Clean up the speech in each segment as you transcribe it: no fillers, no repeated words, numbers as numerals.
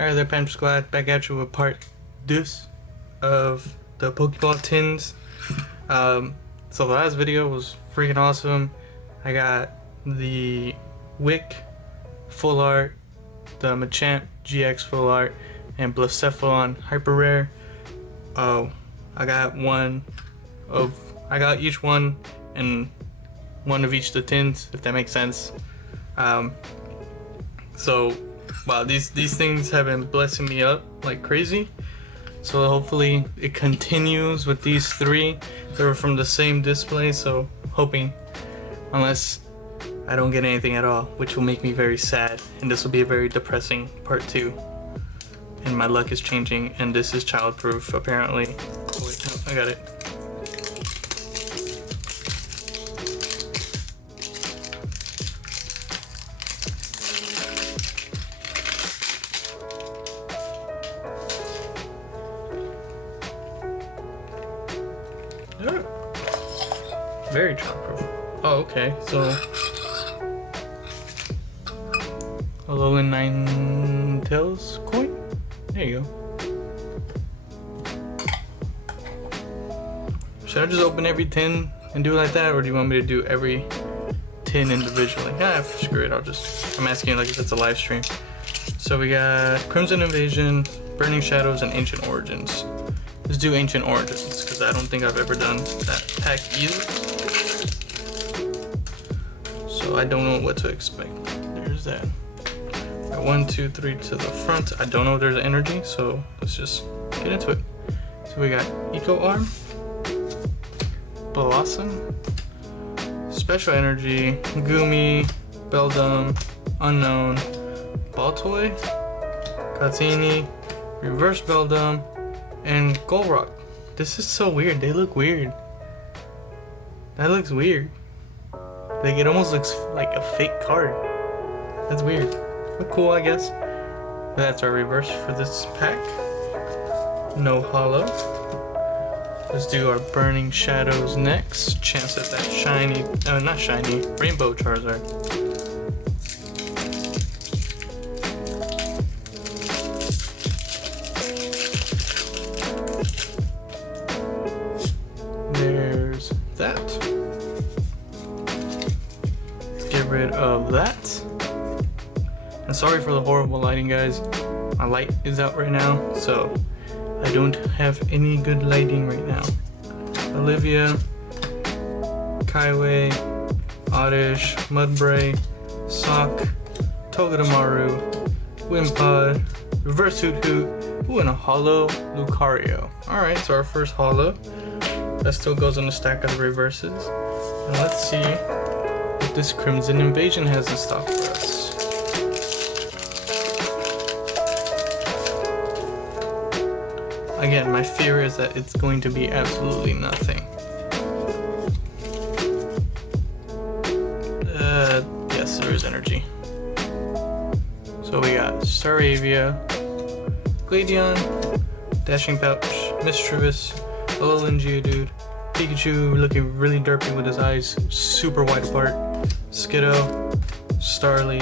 Alright there, Panther Squad, back at you with part deuce of the Pokeball tins. So the last video was freaking awesome. I got the Wick full art, the Machamp GX full art, and Blacephalon hyper rare. I got each one and one of each of the tins, if that makes sense. So wow, these things have been blessing me up like crazy. So hopefully it continues with these three. They were from the same display, so hoping, unless I don't get anything at all, which will make me very sad, and this will be a very depressing part 2. And my luck is changing, and this is childproof apparently. Oh wait, no, I got it. Very childproof. Oh, okay, so a Alolan Ninetales coin? There you go. Should I just open every tin and do it like that, or do you want me to do every tin individually? Yeah, screw it, I'm asking like if it's a live stream. So we got Crimson Invasion, Burning Shadows, and Ancient Origins. Let's do Ancient Origins, because I don't think I've ever done that pack either. So I don't know what to expect. There's that. Got 1, 2, 3 to the front. I don't know if there's energy, so let's just get into it. So we got Eco Arm, Blossom, Special Energy, Gumi, Beldum, Unknown, Baltoy, Katsini, Reverse Beldum, and Golrock. This is so weird. They look weird. That looks weird. Like it almost looks like a fake card. That's weird. But cool, I guess. But that's our reverse for this pack. No holo. Let's do our Burning Shadows next. Chance at that shiny, not shiny, Rainbow Charizard. There's that. Let's get rid of that. And sorry for the horrible lighting, guys. My light is out right now, so I don't have any good lighting right now. Olivia, Kaiway, Oddish, Mudbray, Sock, Togedemaru, Wimpod, Reverse Hoot Hoot, ooh, and a holo Lucario. Alright, so our first holo. That still goes on the stack of the reverses. And let's see what this Crimson Invasion has in stock for us. Again, my fear is that it's going to be absolutely nothing. Yes, there is energy. So we got Staravia, Gladion, Dashing Pouch, Mischievous, Alolan Geodude, Pikachu looking really derpy with his eyes super wide apart, Skiddo, Starly,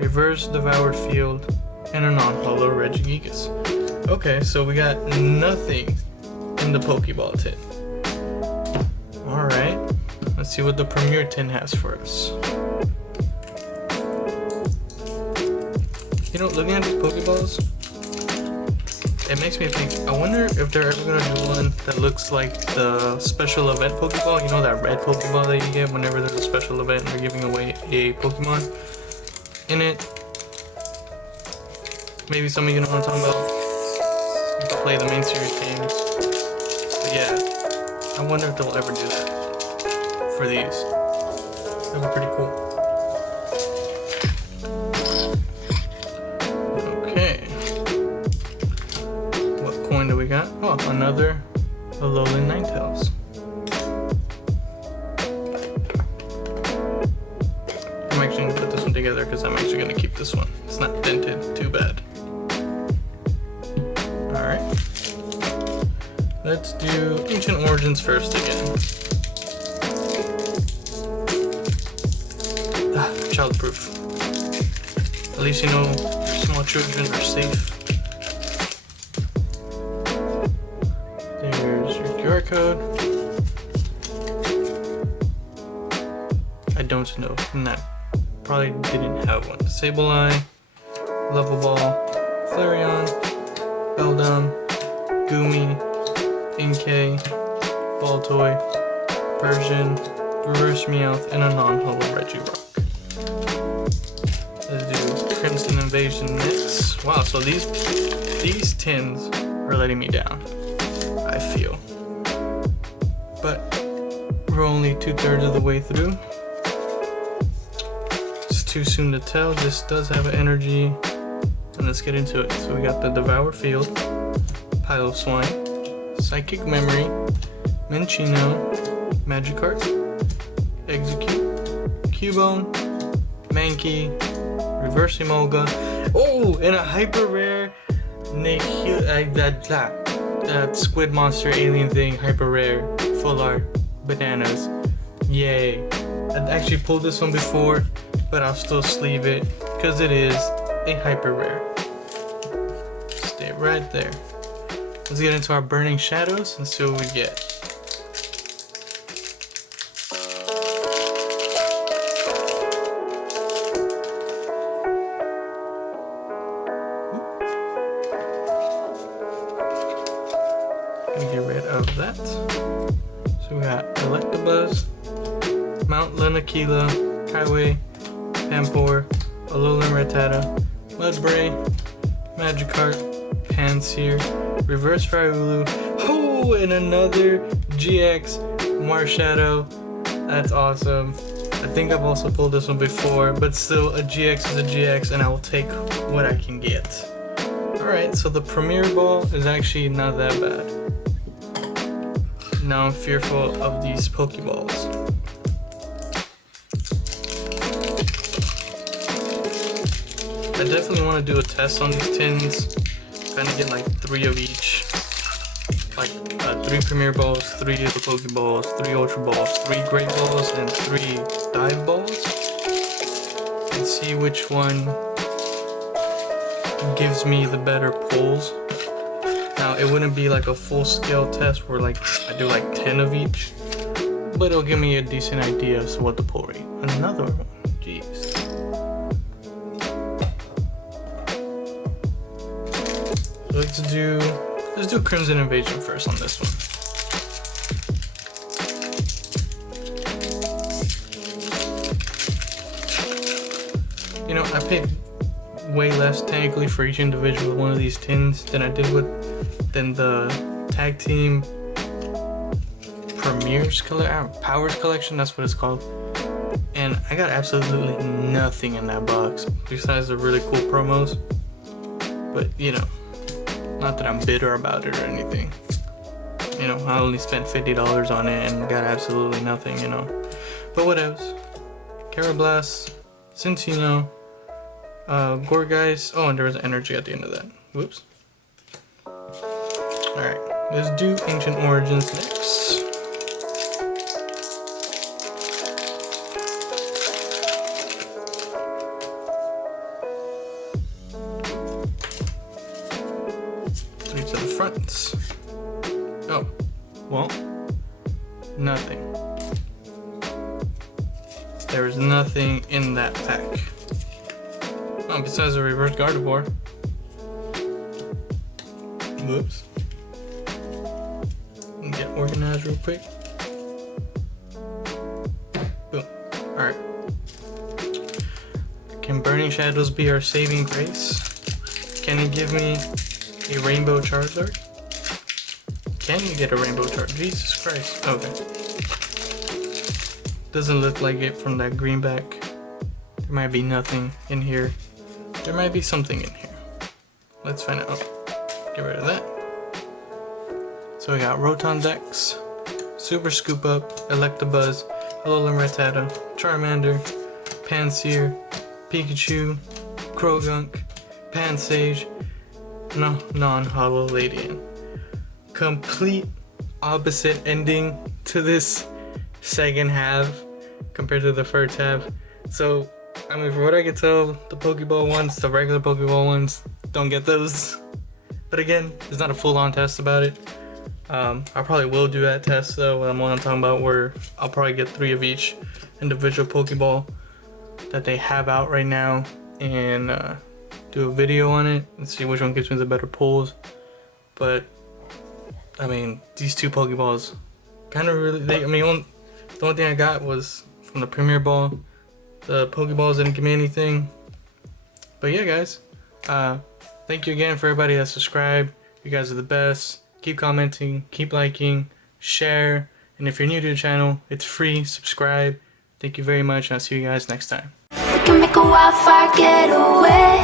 Reverse Devoured Field, and a non-holo Regigigas. Okay, so we got nothing in the Pokeball tin. Alright, let's see what the Premier tin has for us. You know, looking at these Pokeballs, it makes me think, I wonder if they're ever gonna do one that looks like the special event Pokeball. You know, that red Pokeball that you get whenever there's a special event and they're giving away a Pokemon in it. Maybe some of you know what I'm talking about. You can play the main series games. But yeah, I wonder if they'll ever do that for these. That would be pretty cool. Coin that we got? Oh, another Alolan Ninetales. I'm actually gonna put this one together because I'm actually gonna keep this one. It's not dented too bad. Alright. Let's do Ancient Origins first again. Childproof. At least you know your small children are safe. code. I don't know. No. Probably didn't have one. Sableye, Level Ball, Flareon, Beldum, Goomy, Inkay, Baltoy, Persian, Reverse Meowth, and a non-holo Regirock. Let's do Crimson Invasion next. Wow, so these tins are letting me down, I feel. But we're only 2/3 of the way through. It's too soon to tell. This does have an energy. And let's get into it. So we got the Devour Field, Piloswine, Psychic Memory, Minccino, Magikarp, Execute, Cubone, Mankey, Reverse Emolga. Oh, and a hyper rare that squid monster alien thing, hyper rare, full art, bananas. Yay. I actually pulled this one before, but I'll still sleeve it because it is a hyper rare. Stay right there. Let's get into our Burning Shadows and see what we get. Gonna get rid of that. So we got Electabuzz, Mount Lanakila, Kaiway, Pampor, Alolan Rattata, Mudbray, Magikarp, Pansear, Reverse Riolu, oh, and another GX Marshadow. That's awesome. I think I've also pulled this one before, but still, a GX is a GX, and I will take what I can get. Alright, so the Premier Ball is actually not that bad. Now I'm fearful of these Pokeballs. I definitely want to do a test on these tins. Kind of get like 3 of each. Like 3 Premier Balls, 3 of the Pokeballs, 3 Ultra Balls, 3 Great Balls, and 3 Dive Balls. And see which one gives me the better pulls. Now it wouldn't be like a full scale test where like I do like 10 of each. But it'll give me a decent idea of what the pull rate. Another one. Jeez. Let's do Crimson Invasion first on this one. You know, I paid way less technically for each individual one of these tins than I did than the Tag Team Powers Collection, that's what it's called. And I got absolutely nothing in that box besides the really cool promos. But you know, not that I'm bitter about it or anything. You know, I only spent $50 on it and got absolutely nothing, you know. But what else? Carablast, Cinccino, Gorgeist. Oh, and there was energy at the end of that. Whoops. Alright, let's do Ancient Origins next. To the front. Oh, well, nothing. There is nothing in that pack. Oh, besides the Reverse Gardevoir. Whoops. Get organized real quick. Boom. Alright. Can Burning Shadows be our saving grace? Can it give me a Rainbow Charizard? Can you get a Rainbow Charizard? Jesus Christ. Okay. Doesn't look like it from that greenback. There might be nothing in here. There might be something in here. Let's find out. Get rid of that. So we got Rotom Dex, Super Scoop Up, Electabuzz, Alolan Rattata, Charmander, Pansear, Pikachu, Croagunk, Pansage, no, non-holo Ladian. Complete opposite ending to this second half compared to the first half. So, I mean, from what I can tell, the Pokeball ones, the regular Pokeball ones, don't get those. But again, there's not a full-on test about it. I probably will do that test though, what I'm talking about, where I'll probably get 3 of each individual Pokeball that they have out right now and do a video on it and see which one gives me the better pulls. But I mean, these 2 Pokeballs kind of really, the only thing I got was from the Premier Ball. The Pokeballs didn't give me anything. But yeah, guys, thank you again for everybody that subscribed. You guys are the best. Keep commenting, keep liking, share, and if you're new to the channel, it's free. Subscribe. Thank you very much, and I'll see you guys next time. We can make a wildfire getaway.